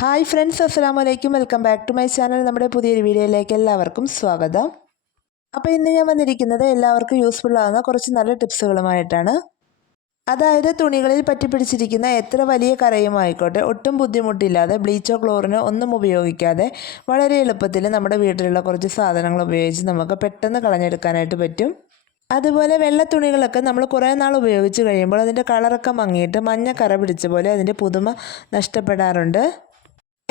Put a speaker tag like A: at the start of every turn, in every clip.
A: Hi friends അസ്സാം വലൈക്കും welcome back to my channel. നമ്മുടെ പുതിയൊരു വീഡിയോയിലേക്ക് എല്ലാവർക്കും സ്വാഗതം. അപ്പോൾ ഇന്ന് ഞാൻ വന്നിരിക്കുന്നത് എല്ലാവർക്കും യൂസ്ഫുൾ ആകുന്ന കുറച്ച് നല്ല ടിപ്സുകളുമായിട്ടാണ്. അതായത് തുണികളിൽ പറ്റിപ്പിടിച്ചിരിക്കുന്ന എത്ര വലിയ കറയും ആയിക്കോട്ടെ ഒട്ടും ബുദ്ധിമുട്ടില്ലാതെ ബ്ലീച്ചോ ക്ലോറിനോ ഒന്നും ഉപയോഗിക്കാതെ വളരെ എളുപ്പത്തിൽ നമ്മുടെ വീട്ടിലുള്ള കുറച്ച് സാധനങ്ങൾ ഉപയോഗിച്ച് നമുക്ക് പെട്ടെന്ന് കളഞ്ഞെടുക്കാനായിട്ട് പറ്റും. അതുപോലെ വെള്ള തുണികളൊക്കെ നമ്മൾ കുറേ നാൾ ഉപയോഗിച്ച് കഴിയുമ്പോൾ അതിന്റെ കളറൊക്കെ മങ്ങിയിട്ട് മഞ്ഞ കറ പിടിച്ച പോലെ അതിന്റെ പുതുമ നഷ്ടപ്പെടാറുണ്ട്.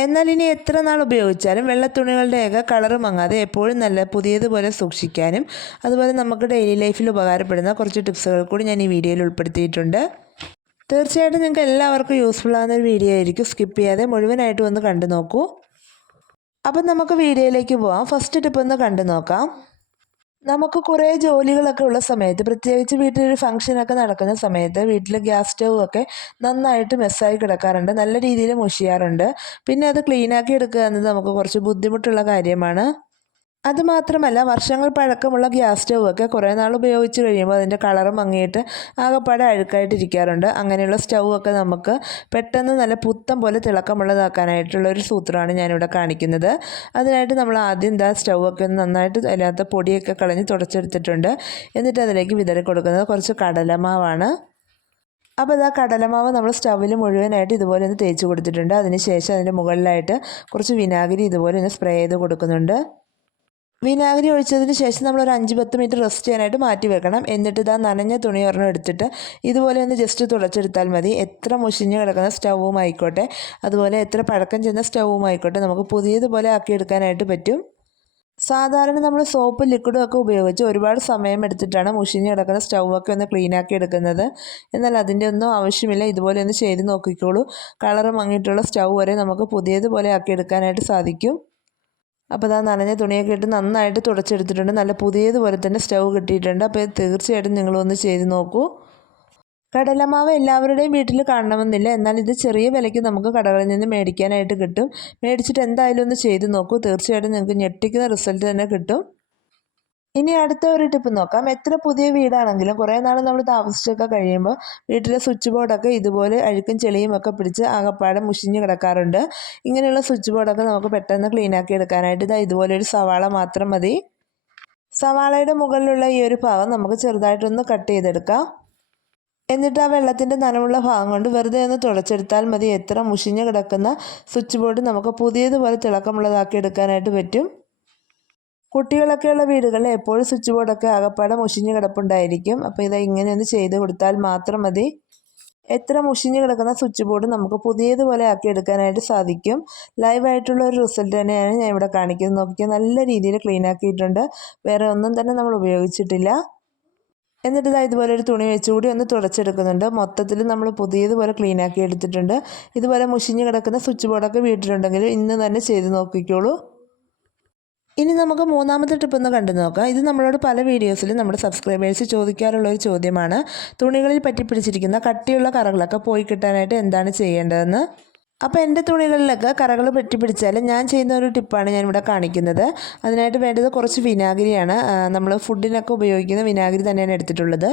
A: എന്നാൽ ഇനി എത്ര നാൾ ഉപയോഗിച്ചാലും വെള്ള തുണികളുടെയൊക്കെ കളറ് മങ്ങാതെ എപ്പോഴും നല്ല പുതിയതുപോലെ സൂക്ഷിക്കാനും അതുപോലെ നമുക്ക് ഡെയിലി ലൈഫിൽ ഉപകാരപ്പെടുന്ന കുറച്ച് ടിപ്സുകൾ കൂടി ഞാൻ ഈ വീഡിയോയിൽ ഉൾപ്പെടുത്തിയിട്ടുണ്ട്. തീർച്ചയായിട്ടും നിങ്ങൾക്ക് എല്ലാവർക്കും യൂസ്ഫുൾ ആകുന്ന ഒരു വീഡിയോ ആയിരിക്കും. സ്കിപ്പ് ചെയ്യാതെ മുഴുവനായിട്ട് ഒന്ന് കണ്ടു നോക്കൂ. അപ്പം നമുക്ക് വീഡിയോയിലേക്ക് പോവാം. ഫസ്റ്റ് ടിപ്പ് ഒന്ന് കണ്ടു നോക്കാം. നമുക്ക് കുറേ ജോലികളൊക്കെ ഉള്ള സമയത്ത് പ്രത്യേകിച്ച് വീട്ടിലൊരു ഫംഗ്ഷനൊക്കെ നടക്കുന്ന സമയത്ത് വീട്ടിൽ ഗ്യാസ് സ്റ്റൗ ഒക്കെ നന്നായിട്ട് മെസ്സായി കിടക്കാറുണ്ട് നല്ല രീതിയിൽ മുഷിയാറുണ്ട്. പിന്നെ അത് ക്ലീനാക്കി എടുക്കുക എന്നത് നമുക്ക് കുറച്ച് ബുദ്ധിമുട്ടുള്ള കാര്യമാണ്. അതുമാത്രമല്ല വർഷങ്ങൾ പഴക്കമുള്ള ഗ്യാസ് സ്റ്റൗവൊക്കെ കുറേ നാൾ ഉപയോഗിച്ച് കഴിയുമ്പോൾ അതിന്റെ കളറ് മങ്ങിയിട്ട് ആകെപ്പാടെ അഴുക്കായിട്ടിരിക്കാറുണ്ട്. അങ്ങനെയുള്ള സ്റ്റൗ ഒക്കെ നമുക്ക് പെട്ടെന്ന് നല്ല പുത്തം പോലെ തിളക്കമുള്ളതാക്കാനായിട്ടുള്ള ഒരു സൂത്രമാണ് ഞാനിവിടെ കാണിക്കുന്നത്. അതിനായിട്ട് നമ്മൾ ആദ്യം എന്താ സ്റ്റൗ ഒക്കെ ഒന്ന് നന്നായിട്ട് അതിനകത്ത് പൊടിയൊക്കെ കളഞ്ഞ് തുടച്ചെടുത്തിട്ടുണ്ട്. എന്നിട്ട് അതിലേക്ക് വിതറി കൊടുക്കുന്നത് കുറച്ച് കടലമാവാണ്. അപ്പോൾ ഇതാ കടലമാവ് നമ്മൾ സ്റ്റവിൽ മുഴുവനായിട്ട് ഇതുപോലെ ഒന്ന് തേച്ച് കൊടുത്തിട്ടുണ്ട്. അതിനുശേഷം അതിന്റെ മുകളിലായിട്ട് കുറച്ച് വിനാഗിരി ഇതുപോലെ ഒന്ന് സ്പ്രേ ചെയ്ത് കൊടുക്കുന്നുണ്ട്. വിനാഗിരി ഒഴിച്ചതിന് ശേഷം നമ്മൾ ഒരു അഞ്ച് പത്ത് മിനിറ്റ് റെസ്റ്റ് ചെയ്യാനായിട്ട് മാറ്റി വെക്കണം. എന്നിട്ട് ഇതാ നനഞ്ഞ തുണി ഒരെണ്ണം എടുത്തിട്ട് ഇതുപോലെ ഒന്ന് ജസ്റ്റ് തുളച്ചെടുത്താൽ മതി. എത്ര മുഷിഞ്ഞ് കിടക്കുന്ന സ്റ്റൗവും ആയിക്കോട്ടെ. അതുപോലെ എത്ര പഴക്കം ചെന്ന സ്റ്റൗവും ആയിക്കോട്ടെ. നമുക്ക് പുതിയതുപോലെ ആക്കിയെടുക്കാനായിട്ട് പറ്റും. സാധാരണ നമ്മൾ സോപ്പ് ലിക്വിഡും ഒക്കെ ഉപയോഗിച്ച് ഒരുപാട് സമയം എടുത്തിട്ടാണ് മുഷിഞ്ഞ് കിടക്കുന്ന സ്റ്റൗവൊക്കെ ഒന്ന് ക്ലീൻ ആക്കി എടുക്കുന്നത്. എന്നാൽ അതിന്റെ ഒന്നും ആവശ്യമില്ല. ഇതുപോലെ ഒന്ന് ചെയ്ത് നോക്കിക്കോളൂ. കളറ് മങ്ങിയിട്ടുള്ള സ്റ്റൗ വരെ നമുക്ക് പുതിയതുപോലെ ആക്കിയെടുക്കാനായിട്ട് സാധിക്കും. അപ്പോൾ ഇതാ നനഞ്ഞ തുണിയൊക്കെ ഇട്ട് നന്നായിട്ട് തുടച്ചെടുത്തിട്ടുണ്ട്. നല്ല പുതിയതുപോലെ തന്നെ സ്റ്റൗ കിട്ടിയിട്ടുണ്ട്. അപ്പോൾ ഇത് തീർച്ചയായിട്ടും നിങ്ങളൊന്ന് ചെയ്ത് നോക്കൂ. കടലമാവ് എല്ലാവരുടെയും വീട്ടിൽ കാണണമെന്നില്ല. എന്നാൽ ഇത് ചെറിയ വിലയ്ക്ക് നമുക്ക് കടകളിൽ നിന്ന് മേടിക്കാനായിട്ട് കിട്ടും. മേടിച്ചിട്ട് എന്തായാലും ഒന്ന് ചെയ്ത് നോക്കൂ. തീർച്ചയായിട്ടും നിങ്ങൾക്ക് ഞെട്ടിക്കുന്ന റിസൾട്ട് തന്നെ കിട്ടും. ഇനി അടുത്ത ഒരു ടിപ്പ് നോക്കാം. എത്ര പുതിയ വീടാണെങ്കിലും കുറേ നാൾ നമ്മൾ താമസിച്ചൊക്കെ കഴിയുമ്പോൾ വീട്ടിലെ സ്വിച്ച് ബോർഡൊക്കെ ഇതുപോലെ അഴുക്കും ചെളിയും ഒക്കെ പിടിച്ച് ആകപ്പാടെ മുഷിഞ്ഞ് കിടക്കാറുണ്ട്. ഇങ്ങനെയുള്ള സ്വിച്ച് ബോർഡൊക്കെ നമുക്ക് പെട്ടെന്ന് ക്ലീൻ ആക്കി എടുക്കാനായിട്ട് ഇതാ ഇതുപോലെ ഒരു സവാള മാത്രം മതി. സവാളയുടെ മുകളിലുള്ള ഈ ഒരു ഭാഗം നമുക്ക് ചെറുതായിട്ടൊന്ന് കട്ട് ചെയ്തെടുക്കാം. എന്നിട്ട് ആ വെള്ളത്തിന്റെ നനവുള്ള ഭാഗം കൊണ്ട് വെറുതെ ഒന്ന് തുളച്ചെടുത്താൽ മതി. എത്ര മുഷിഞ്ഞ് കിടക്കുന്ന സ്വിച്ച് ബോർഡ് നമുക്ക് പുതിയതുപോലെ തിളക്കമുള്ളതാക്കി എടുക്കാനായിട്ട് പറ്റും. കുട്ടികളൊക്കെയുള്ള വീടുകളിൽ എപ്പോഴും സ്വിച്ച് ബോർഡൊക്കെ ആകപ്പാടെ മുഷിഞ്ഞ് കിടപ്പുണ്ടായിരിക്കും. അപ്പോൾ ഇത് ഇങ്ങനെ ഒന്ന് ചെയ്ത് കൊടുത്താൽ മാത്രം മതി. എത്ര മുഷിഞ്ഞ് കിടക്കുന്ന സ്വിച്ച് ബോർഡ് നമുക്ക് പുതിയതുപോലെ ആക്കി എടുക്കാനായിട്ട് സാധിക്കും. ലൈവായിട്ടുള്ള ഒരു റിസൾട്ട് തന്നെയാണ് ഞാൻ ഇവിടെ കാണിക്കുന്നത്. നോക്കിയാൽ നല്ല രീതിയിൽ ക്ലീൻ ആക്കിയിട്ടുണ്ട്. വേറെ ഒന്നും തന്നെ നമ്മൾ ഉപയോഗിച്ചിട്ടില്ല. എന്നിട്ട് ഇതാ ഇതുപോലെ ഒരു തുണി വെച്ചുകൂടി ഒന്ന് തുടച്ചെടുക്കുന്നുണ്ട്. മൊത്തത്തിൽ നമ്മൾ പുതിയതുപോലെ ക്ലീൻ ആക്കി എടുത്തിട്ടുണ്ട്. ഇതുപോലെ മുഷിഞ്ഞ് കിടക്കുന്ന സ്വിച്ച് ബോർഡൊക്കെ വീട്ടിലുണ്ടെങ്കിൽ ഇന്ന് തന്നെ ചെയ്ത് നോക്കിക്കോളൂ. ഇനി നമുക്ക് മൂന്നാമത്തെ ടിപ്പ് ഒന്ന് കണ്ടു നോക്കാം. ഇത് നമ്മളോട് പല വീഡിയോസിലും നമ്മുടെ സബ്സ്ക്രൈബേഴ്സ് ചോദിക്കാറുള്ള ഒരു ചോദ്യമാണ്. തുണികളിൽ പറ്റിപ്പിടിച്ചിരിക്കുന്ന കട്ടിയുള്ള കറകളൊക്കെ പോയി കിട്ടാനായിട്ട് എന്താണ് ചെയ്യേണ്ടതെന്ന്? അപ്പോൾ എന്റെ തുണികളിലൊക്കെ കറകൾ പറ്റിപ്പിടിച്ചാൽ ഞാൻ ചെയ്യുന്ന ഒരു ടിപ്പാണ് ഞാനിവിടെ കാണിക്കുന്നത്. അതിനായിട്ട് വേണ്ടത് കുറച്ച് വിനാഗിരിയാണ്. നമ്മൾ ഫുഡിനൊക്കെ ഉപയോഗിക്കുന്ന വിനാഗിരി തന്നെയാണ് എടുത്തിട്ടുള്ളത്.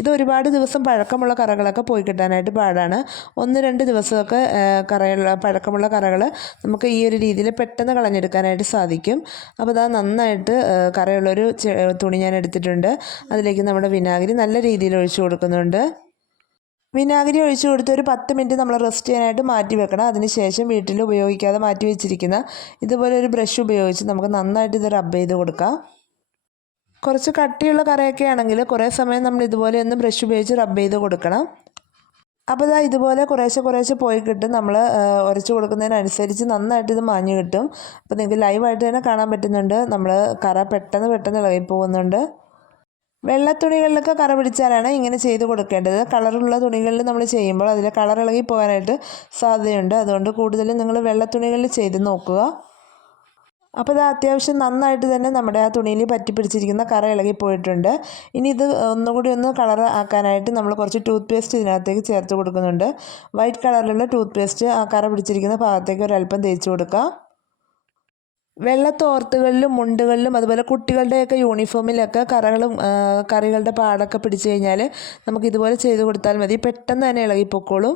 A: ഇത് ഒരുപാട് ദിവസം പഴക്കമുള്ള കറകളൊക്കെ പോയി കിട്ടാനായിട്ട് പാടാണ്. ഒന്ന് രണ്ട് ദിവസമൊക്കെ കറയുള്ള പഴക്കമുള്ള കറകൾ നമുക്ക് ഈ ഒരു രീതിയിൽ പെട്ടെന്ന് കളഞ്ഞെടുക്കാനായിട്ട് സാധിക്കും. അപ്പോൾ അതാ നന്നായിട്ട് കറയുള്ളൊരു തുണി ഞാൻ എടുത്തിട്ടുണ്ട്. അതിലേക്ക് നമ്മുടെ വിനാഗിരി നല്ല രീതിയിൽ ഒഴിച്ചു കൊടുക്കുന്നുണ്ട്. വിനാഗിരി ഒഴിച്ചു കൊടുത്ത് ഒരു പത്ത് മിനിറ്റ് നമ്മൾ റെസ്റ്റ് ചെയ്യാനായിട്ട് മാറ്റി വെക്കണം. അതിനുശേഷം വീട്ടിൽ ഉപയോഗിക്കാതെ മാറ്റി വെച്ചിരിക്കുന്ന ഇതുപോലെ ഒരു ബ്രഷ് ഉപയോഗിച്ച് നമുക്ക് നന്നായിട്ട് ഇത് റബ്ബ് ചെയ്ത് കൊടുക്കാം. കുറച്ച് കട്ടിയുള്ള കറയൊക്കെ ആണെങ്കിൽ കുറേ സമയം നമ്മൾ ഇതുപോലെ ഒന്ന് ബ്രഷ് ഉപയോഗിച്ച് റബ്ബ് ചെയ്ത് കൊടുക്കണം. അപ്പോൾ ഇതാ ഇതുപോലെ കുറേശ്ശെ കുറേശ്ശെ പോയി കിട്ടും. നമ്മൾ ഉരച്ച് കൊടുക്കുന്നതിനനുസരിച്ച് നന്നായിട്ട് ഇത് മാഞ്ഞു കിട്ടും. അപ്പോൾ നിങ്ങൾക്ക് ലൈവായിട്ട് തന്നെ കാണാൻ പറ്റുന്നുണ്ട്. നമ്മൾ കറ പെട്ടെന്ന് പെട്ടെന്ന് ഇളകി പോകുന്നുണ്ട്. വെള്ള തുണികളിലൊക്കെ കറ പിടിച്ചാലാണ് ഇങ്ങനെ ചെയ്ത് കൊടുക്കേണ്ടത്. കളറുള്ള തുണികളിൽ നമ്മൾ ചെയ്യുമ്പോൾ അതിൽ കളർ ഇളകി പോകാനായിട്ട് സാധ്യതയുണ്ട്. അതുകൊണ്ട് കൂടുതലും നിങ്ങൾ വെള്ള തുണികളിൽ ചെയ്ത് നോക്കുക. അപ്പോൾ ഇത് അത്യാവശ്യം നന്നായിട്ട് തന്നെ നമ്മുടെ ആ തുണിയിൽ പറ്റി പിടിച്ചിരിക്കുന്ന കറ ഇളകി പോയിട്ടുണ്ട്. ഇനി ഇത് ഒന്നുകൂടി ഒന്ന് കളർ ആക്കാനായിട്ട് നമ്മൾ കുറച്ച് ടൂത്ത് പേസ്റ്റ് ഇതിനകത്തേക്ക് ചേർത്ത് കൊടുക്കുന്നുണ്ട്. വൈറ്റ് കളറിലുള്ള ടൂത്ത് പേസ്റ്റ് ആ കറ പിടിച്ചിരിക്കുന്ന ഭാഗത്തേക്ക് ഒരല്പം തേച്ച് കൊടുക്കുക വെള്ളത്തോർത്തുകളിലും മുണ്ടുകളിലും അതുപോലെ കുട്ടികളുടെയൊക്കെ യൂണിഫോമിലൊക്കെ കറകളും കറികളുടെ പാടൊക്കെ പിടിച്ചു കഴിഞ്ഞാൽ നമുക്ക് ഇതുപോലെ ചെയ്ത് കൊടുത്താൽ മതി. പെട്ടെന്ന് തന്നെ ഇളകിപ്പോക്കോളും.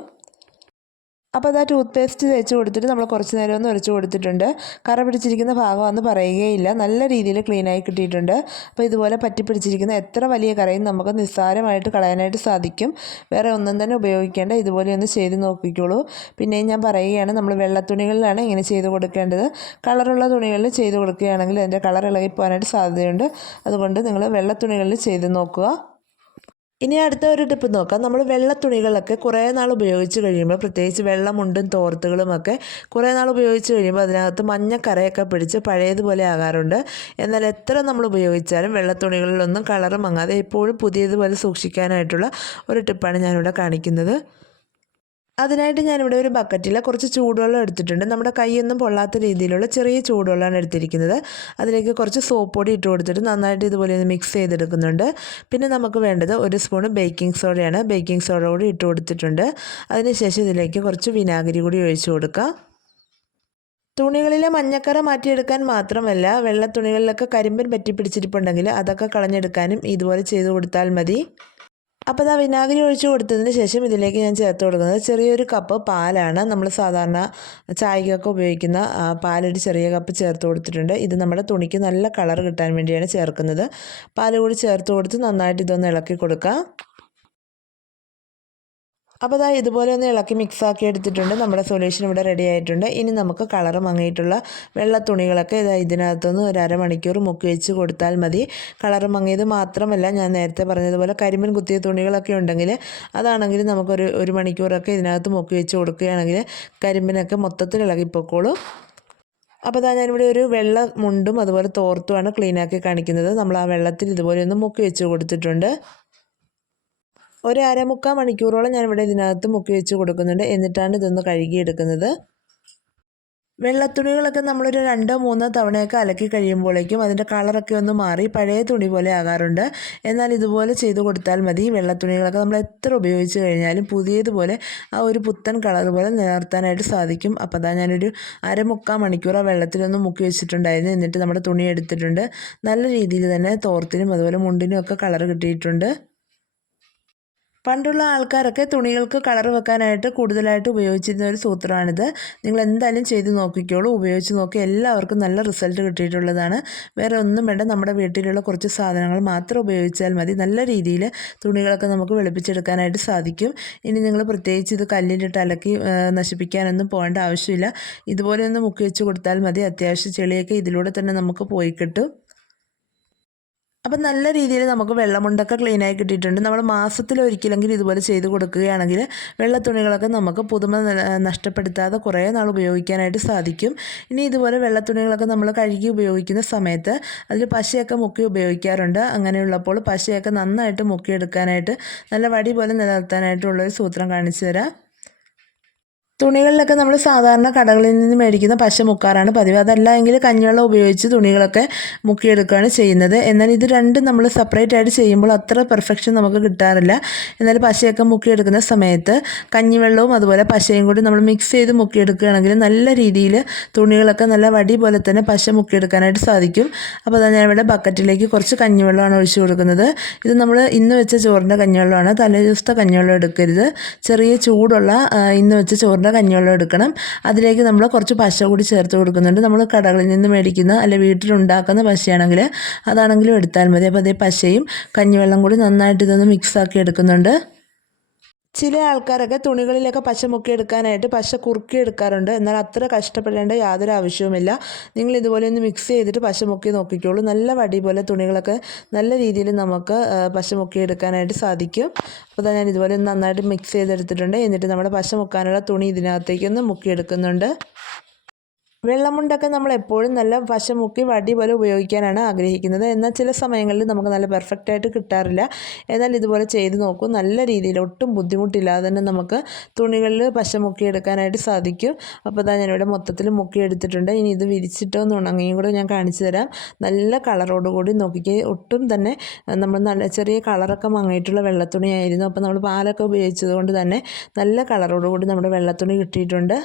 A: അപ്പോൾ അത് ആ ടൂത്ത് പേസ്റ്റ് തേച്ച് കൊടുത്തിട്ട് നമ്മൾ കുറച്ച് നേരം ഒന്ന് ഉരച്ച് കൊടുത്തിട്ടുണ്ട്. കറ പിടിച്ചിരിക്കുന്ന ഭാഗമാണെന്ന് പറയുകയില്ല. നല്ല രീതിയിൽ ക്ലീനായി കിട്ടിയിട്ടുണ്ട്. അപ്പോൾ ഇതുപോലെ പറ്റി പിടിച്ചിരിക്കുന്ന എത്ര വലിയ കറയും നമുക്ക് നിസ്സാരമായിട്ട് കളയാനായിട്ട് സാധിക്കും. വേറെ ഒന്നും തന്നെ ഉപയോഗിക്കേണ്ട. ഇതുപോലെ ഒന്ന് ചെയ്ത് നോക്കിക്കോളൂ. പിന്നെ ഞാൻ പറയുകയാണ് നമ്മൾ വെള്ളത്തുണികളിലാണ് ഇങ്ങനെ ചെയ്ത് കൊടുക്കേണ്ടത്. കളറുള്ള തുണികളിൽ ചെയ്ത് കൊടുക്കുകയാണെങ്കിൽ അതിന്റെ കളർ ഇളകിപ്പോകാനായിട്ട് സാധ്യതയുണ്ട്. അതുകൊണ്ട് നിങ്ങൾ വെള്ളത്തുണികളിൽ ചെയ്ത് നോക്കുക. ഇനി അടുത്ത ഒരു ടിപ്പ് നോക്കാം. നമ്മൾ വെള്ള തുണികളൊക്കെ കുറേ നാൾ ഉപയോഗിച്ച് കഴിയുമ്പോൾ പ്രത്യേകിച്ച് വെള്ളമുണ്ടും തോർത്തുകളുമൊക്കെ കുറേ നാൾ ഉപയോഗിച്ച് കഴിയുമ്പോൾ അതിനകത്ത് മഞ്ഞക്കറയൊക്കെ പിടിച്ച് പഴയതുപോലെ ആകാറുണ്ട്. എന്നാൽ എത്ര നമ്മൾ ഉപയോഗിച്ചാലും വെള്ള തുണികളിലൊന്നും കളറ് മങ്ങാതെ എപ്പോഴും പുതിയതുപോലെ സൂക്ഷിക്കാനായിട്ടുള്ള ഒരു ടിപ്പാണ് ഞാനിവിടെ കാണിക്കുന്നത്. അതിനായിട്ട് ഞാനിവിടെ ഒരു ബക്കറ്റിൽ കുറച്ച് ചൂടുവെള്ളം എടുത്തിട്ടുണ്ട്. നമ്മുടെ കൈയൊന്നും പൊള്ളാത്ത രീതിയിലുള്ള ചെറിയ ചൂടുവെള്ളമാണ് എടുത്തിരിക്കുന്നത്. അതിലേക്ക് കുറച്ച് സോപ്പ് പൊടി ഇട്ട് കൊടുത്തിട്ട് നന്നായിട്ട് ഇതുപോലെ ഒന്ന് മിക്സ് ചെയ്തെടുക്കുന്നുണ്ട്. പിന്നെ നമുക്ക് വേണ്ടത് ഒരു സ്പൂൺ ബേക്കിംഗ് സോഡയാണ് ബേക്കിംഗ് സോഡ കൂടി ഇട്ട് കൊടുത്തിട്ടുണ്ട്. അതിനുശേഷം ഇതിലേക്ക് കുറച്ച് വിനാഗിരി കൂടി ഒഴിച്ചു കൊടുക്കാം തുണികളിലെ മഞ്ഞക്കറ മാറ്റിയെടുക്കാൻ മാത്രമല്ല വെള്ള തുണികളിലൊക്കെ കരിമ്പൻ പറ്റി പിടിച്ചിരിപ്പുണ്ടെങ്കിൽ അതൊക്കെ കളഞ്ഞെടുക്കാനും ഇതുപോലെ ചെയ്തു കൊടുത്താൽ മതി. അപ്പോൾ ഇതാ വിനാഗിരി ഒഴിച്ച് കൊടുത്തതിന് ശേഷം ഇതിലേക്ക് ഞാൻ ചേർത്ത് കൊടുക്കുന്നത് ചെറിയൊരു കപ്പ് പാലാണ്. നമ്മൾ സാധാരണ ചായക്കൊക്കെ ഉപയോഗിക്കുന്ന പാലൊരു ചെറിയ കപ്പ് ചേർത്ത് കൊടുത്തിട്ടുണ്ട്. ഇത് നമ്മുടെ തുണിക്ക് നല്ല കളർ കിട്ടാൻ വേണ്ടിയാണ് ചേർക്കുന്നത്. പാൽ കൂടി ചേർത്ത് കൊടുത്ത് നന്നായിട്ട് ഇതൊന്ന് ഇളക്കി കൊടുക്കാം. അപ്പോൾ അതാ ഇതുപോലെ ഒന്ന് ഇളക്കി മിക്സ് ആക്കി എടുത്തിട്ടുണ്ട്. നമ്മുടെ സൊല്യൂഷൻ ഇവിടെ റെഡി ആയിട്ടുണ്ട്. ഇനി നമുക്ക് കളർ മങ്ങിയിട്ടുള്ള വെള്ള തുണികളൊക്കെ ഇതാ ഇതിനകത്തുനിന്ന് ഒരു അരമണിക്കൂർ മുക്കി വെച്ച് കൊടുത്താൽ മതി. കളർ മങ്ങിയത് മാത്രമല്ല ഞാൻ നേരത്തെ പറഞ്ഞതുപോലെ കരിമൺ കുത്തിയ തുണികളൊക്കെ ഉണ്ടെങ്കിൽ അതാണെങ്കിൽ നമുക്കൊരു ഒരു മണിക്കൂറൊക്കെ ഇതിനകത്ത് മുക്കി വെച്ച് കൊടുക്കുകയാണെങ്കിൽ കരിമ്പിനൊക്കെ മൊത്തത്തിൽ ഇളകിപ്പോക്കോളും. അപ്പോൾ അതാ ഞാനിവിടെ ഒരു വെള്ള മുണ്ടും അതുപോലെ തോർത്തുമാണ് ക്ലീനാക്കി കാണിക്കുന്നത്. നമ്മൾ ആ വെള്ളത്തിൽ ഇതുപോലെ ഒന്ന് മുക്കി വെച്ച് കൊടുത്തിട്ടുണ്ട്. ഒരു അരമുക്കാൽ മണിക്കൂറോളം ഞാൻ ഇവിടെ ഇതിനകത്ത് മുക്കി വെച്ച് കൊടുക്കുന്നുണ്ട്. എന്നിട്ടാണ് ഇതൊന്ന് കഴുകിയെടുക്കുന്നത്. വെള്ളത്തുണികളൊക്കെ നമ്മളൊരു രണ്ടോ മൂന്നോ തവണയൊക്കെ അലക്കി കഴിയുമ്പോഴേക്കും അതിന്റെ കളറൊക്കെ ഒന്ന് മാറി പഴയ തുണി പോലെ ആകാറുണ്ട്. എന്നാൽ ഇതുപോലെ ചെയ്തു കൊടുത്താൽ മതി. വെള്ളത്തുണികളൊക്കെ നമ്മൾ എത്ര ഉപയോഗിച്ച് കഴിഞ്ഞാലും പുതിയതുപോലെ ആ ഒരു പുത്തൻ കളർ പോലെ നിലനിർത്താനായിട്ട് സാധിക്കും. അപ്പോൾ അതാ ഞാനൊരു അരമുക്കാൽ മണിക്കൂർ ആ വെള്ളത്തിലൊന്ന് മുക്കി വെച്ചിട്ടുണ്ടായിരുന്നു. എന്നിട്ട് നമ്മുടെ തുണി എടുത്തിട്ടുണ്ട്. നല്ല രീതിയിൽ തന്നെ തോർത്തിനും അതുപോലെ മുണ്ടിനും ഒക്കെ കളർ കിട്ടിയിട്ടുണ്ട്. പണ്ടുള്ള ആൾക്കാരൊക്കെ തുണികൾക്ക് കളർ വെക്കാനായിട്ട് കൂടുതലായിട്ട് ഉപയോഗിച്ചിരുന്ന ഒരു സൂത്രമാണിത്. നിങ്ങൾ എന്തായാലും ചെയ്ത് നോക്കിക്കോളൂ. ഉപയോഗിച്ച് നോക്കി എല്ലാവർക്കും നല്ല റിസൾട്ട് കിട്ടിയിട്ടുള്ളതാണ്. വേറെ ഒന്നും വേണ്ട. നമ്മുടെ വീട്ടിലുള്ള കുറച്ച് സാധനങ്ങൾ മാത്രം ഉപയോഗിച്ചാൽ മതി. നല്ല രീതിയിൽ തുണികളൊക്കെ നമുക്ക് വെളുപ്പിച്ചെടുക്കാനായിട്ട് സാധിക്കും. ഇനി നിങ്ങൾ പ്രത്യേകിച്ച് ഇത് കല്ലിലിട്ട് അലക്കി നശിപ്പിക്കാനൊന്നും പോകേണ്ട ആവശ്യമില്ല. ഇതുപോലെ ഒന്ന് മുക്കി വെച്ച് കൊടുത്താൽ മതി. അത്യാവശ്യം ചെളിയൊക്കെ ഇതിലൂടെ തന്നെ നമുക്ക് പോയി കിട്ടും. അപ്പം നല്ല രീതിയിൽ നമുക്ക് വെള്ളമുണ്ടൊക്കെ ക്ലീനായി കിട്ടിയിട്ടുണ്ട്. നമ്മൾ മാസത്തിൽ ഒരിക്കലെങ്കിലും ഇതുപോലെ ചെയ്ത് കൊടുക്കുകയാണെങ്കിൽ വെള്ളത്തുണികളൊക്കെ നമുക്ക് പുതുമ നഷ്ടപ്പെടുത്താതെ കുറേ നാൾ ഉപയോഗിക്കാനായിട്ട് സാധിക്കും. ഇനി ഇതുപോലെ വെള്ളത്തുണികളൊക്കെ നമ്മൾ കഴുകി ഉപയോഗിക്കുന്ന സമയത്ത് അതിൽ പശയൊക്കെ മുക്കി ഉപയോഗിക്കാറുണ്ട്. അങ്ങനെയുള്ളപ്പോൾ പശയൊക്കെ നന്നായിട്ട് മുക്കിയെടുക്കാനായിട്ട് നല്ല വടി പോലെ നിലനിർത്താനായിട്ടുള്ളൊരു സൂത്രം കാണിച്ചു തരാം. തുണികളിലൊക്കെ നമ്മൾ സാധാരണ കടകളിൽ നിന്ന് മേടിക്കുന്ന പശ മുക്കാറാണ് പതിവ്. അതല്ല എങ്കിൽ കഞ്ഞിവെള്ളം ഉപയോഗിച്ച് തുണികളൊക്കെ മുക്കിയെടുക്കുകയാണ് ചെയ്യുന്നത്. എന്നാൽ ഇത് രണ്ടും നമ്മൾ സെപ്പറേറ്റ് ആയിട്ട് ചെയ്യുമ്പോൾ അത്ര പെർഫെക്ഷൻ നമുക്ക് കിട്ടാറില്ല. എന്നാൽ പശയൊക്കെ മുക്കിയെടുക്കുന്ന സമയത്ത് കഞ്ഞിവെള്ളവും അതുപോലെ പശയും കൂടി നമ്മൾ മിക്സ് ചെയ്ത് മുക്കിയെടുക്കുകയാണെങ്കിൽ നല്ല രീതിയിൽ തുണികളൊക്കെ നല്ല വടി പോലെ തന്നെ പശ മുക്കിയെടുക്കാനായിട്ട് സാധിക്കും. അപ്പോൾ അതാ ഞാൻ ഇവിടെ ബക്കറ്റിലേക്ക് കുറച്ച് കഞ്ഞിവെള്ളമാണ് ഒഴിച്ചു കൊടുക്കുന്നത്. ഇത് നമ്മൾ ഇന്ന് വെച്ച ചോറിന്റെ കഞ്ഞിവെള്ളമാണ്. തലേ ദിവസത്തെ കഞ്ഞിവെള്ളം എടുക്കരുത്. ചെറിയ ചൂടുള്ള ഇന്ന് വെച്ച ചോറിന്റെ ലിറ്ററിന്റെ കഞ്ഞിവെള്ളം എടുക്കണം. അതിലേക്ക് നമ്മൾ കുറച്ച് പശ കൂടി ചേർത്ത് കൊടുക്കുന്നുണ്ട്. നമ്മൾ കടകളിൽ നിന്ന് മേടിക്കുന്ന അല്ലെ വീട്ടിലുണ്ടാക്കുന്ന പശയാണെങ്കിൽ അതാണെങ്കിലും എടുത്താൽ മതി. അപ്പോൾ അതേ പശയും കഞ്ഞിവെള്ളം കൂടി നന്നായിട്ട് ഇതൊന്ന് മിക്സ് ആക്കി എടുക്കുന്നുണ്ട്. ചില ആൾക്കാരൊക്കെ തുണികളിലൊക്കെ പശ മുക്കിയെടുക്കാനായിട്ട് പശ കുറുക്കി എടുക്കാറുണ്ട്. എന്നാൽ അത്ര കഷ്ടപ്പെടേണ്ട യാതൊരു ആവശ്യവുമില്ല. നിങ്ങൾ ഇതുപോലെ ഒന്ന് മിക്സ് ചെയ്തിട്ട് പശ മുക്കി നോക്കിക്കോളൂ. നല്ല വടി പോലെ തുണികളൊക്കെ നല്ല രീതിയിൽ നമുക്ക് പശ മുക്കിയെടുക്കാനായിട്ട് സാധിക്കും. അപ്പോൾ ഞാൻ ഇതുപോലെ നന്നായിട്ട് മിക്സ് ചെയ്തെടുത്തിട്ടുണ്ട്. എന്നിട്ട് നമ്മുടെ പശ മുക്കാനുള്ള തുണി ഇതിനകത്തേക്കൊന്ന് മുക്കിയെടുക്കുന്നുണ്ട്. വെള്ളമുണ്ടൊക്കെ നമ്മൾ എപ്പോഴും നല്ല വശമുക്കി വടി പോലെ ഉപയോഗിക്കാനാണ് ആഗ്രഹിക്കുന്നത്. എന്നാൽ ചില സമയങ്ങളിൽ നമുക്ക് നല്ല പെർഫെക്റ്റ് ആയിട്ട് കിട്ടാറില്ല. എന്നാൽ ഇതുപോലെ ചെയ്ത് നോക്കും. നല്ല രീതിയിൽ ഒട്ടും ബുദ്ധിമുട്ടില്ലാതെ തന്നെ നമുക്ക് തുണികളിൽ പശ മുക്കിയെടുക്കാനായിട്ട് സാധിക്കും. അപ്പോൾ അതാ ഞാനിവിടെ മൊത്തത്തിൽ മുക്കി എടുത്തിട്ടുണ്ട്. ഇനി ഇത് വിരിച്ചിട്ടോ ഉണങ്ങിയും കൂടെ ഞാൻ കാണിച്ചു തരാം. നല്ല കളറോട് കൂടി നോക്കിക്കേ. ഒട്ടും തന്നെ നമ്മൾ നല്ല ചെറിയ കളറൊക്കെ മങ്ങിയിട്ടുള്ള വെള്ളത്തുണിയായിരുന്നു. അപ്പോൾ നമ്മൾ പാലൊക്കെ ഉപയോഗിച്ചത് കൊണ്ട് തന്നെ നല്ല കളറോട് കൂടി നമ്മുടെ വെള്ളത്തുണി കിട്ടിയിട്ടുണ്ട്.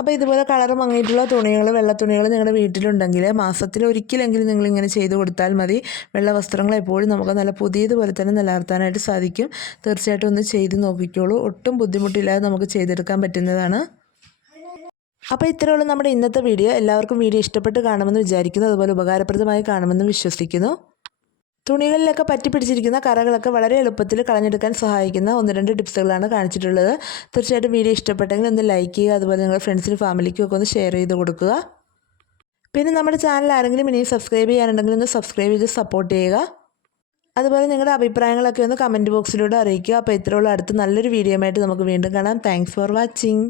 A: അപ്പോൾ ഇതുപോലെ കളർ മങ്ങിയിട്ടുള്ള തുണികൾ വെള്ള തുണികൾ നിങ്ങളുടെ വീട്ടിലുണ്ടെങ്കിൽ മാസത്തിൽ ഒരിക്കലെങ്കിലും നിങ്ങൾ ഇങ്ങനെ ചെയ്ത് കൊടുത്താൽ മതി. വെള്ള വസ്ത്രങ്ങൾ എപ്പോഴും നമുക്ക് നല്ല പുതിയതുപോലെ തന്നെ നിലനിർത്താനായിട്ട് സാധിക്കും. തീർച്ചയായിട്ടും ഒന്ന് ചെയ്ത് നോക്കിക്കോളൂ. ഒട്ടും ബുദ്ധിമുട്ടില്ലാതെ നമുക്ക് ചെയ്തെടുക്കാൻ പറ്റുന്നതാണ്. അപ്പോൾ ഇത്രയുള്ള നമ്മുടെ ഇന്നത്തെ വീഡിയോ. എല്ലാവർക്കും വീഡിയോ ഇഷ്ടപ്പെട്ട് കാണുമെന്ന് വിചാരിക്കുന്നു. അതുപോലെ ഉപകാരപ്രദമായി കാണുമെന്ന് വിശ്വസിക്കുന്നു. തുണികളിലൊക്കെ പറ്റി പിടിച്ചിരിക്കുന്ന കറകളൊക്കെ വളരെ എളുപ്പത്തിൽ കളഞ്ഞെടുക്കാൻ സഹായിക്കുന്ന ഒന്ന് രണ്ട് ടിപ്സുകളാണ് കാണിച്ചിട്ടുള്ളത്. തീർച്ചയായിട്ടും വീഡിയോ ഇഷ്ടപ്പെട്ടെങ്കിൽ ഒന്ന് ലൈക്ക് ചെയ്യുക അതുപോലെ നിങ്ങളുടെ ഫ്രണ്ട്സിനും ഫാമിലിക്കും ഒക്കെ ഒന്ന് ഷെയർ ചെയ്ത് കൊടുക്കുക. പിന്നെ നമ്മുടെ ചാനൽ ആരെങ്കിലും ഇനിയും സബ്സ്ക്രൈബ് ചെയ്യാനുണ്ടെങ്കിൽ ഒന്ന് സബ്സ്ക്രൈബ് ചെയ്ത് സപ്പോർട്ട് ചെയ്യുക. അതുപോലെ നിങ്ങളുടെ അഭിപ്രായങ്ങളൊക്കെ ഒന്ന് കമന്റ് ബോക്സിലൂടെ അറിയിക്കുക. അപ്പോൾ ഇത്രയുള്ള അടുത്ത് നല്ലൊരു വീഡിയോ ആയിട്ട് നമുക്ക് വീണ്ടും കാണാം. Thanks for watching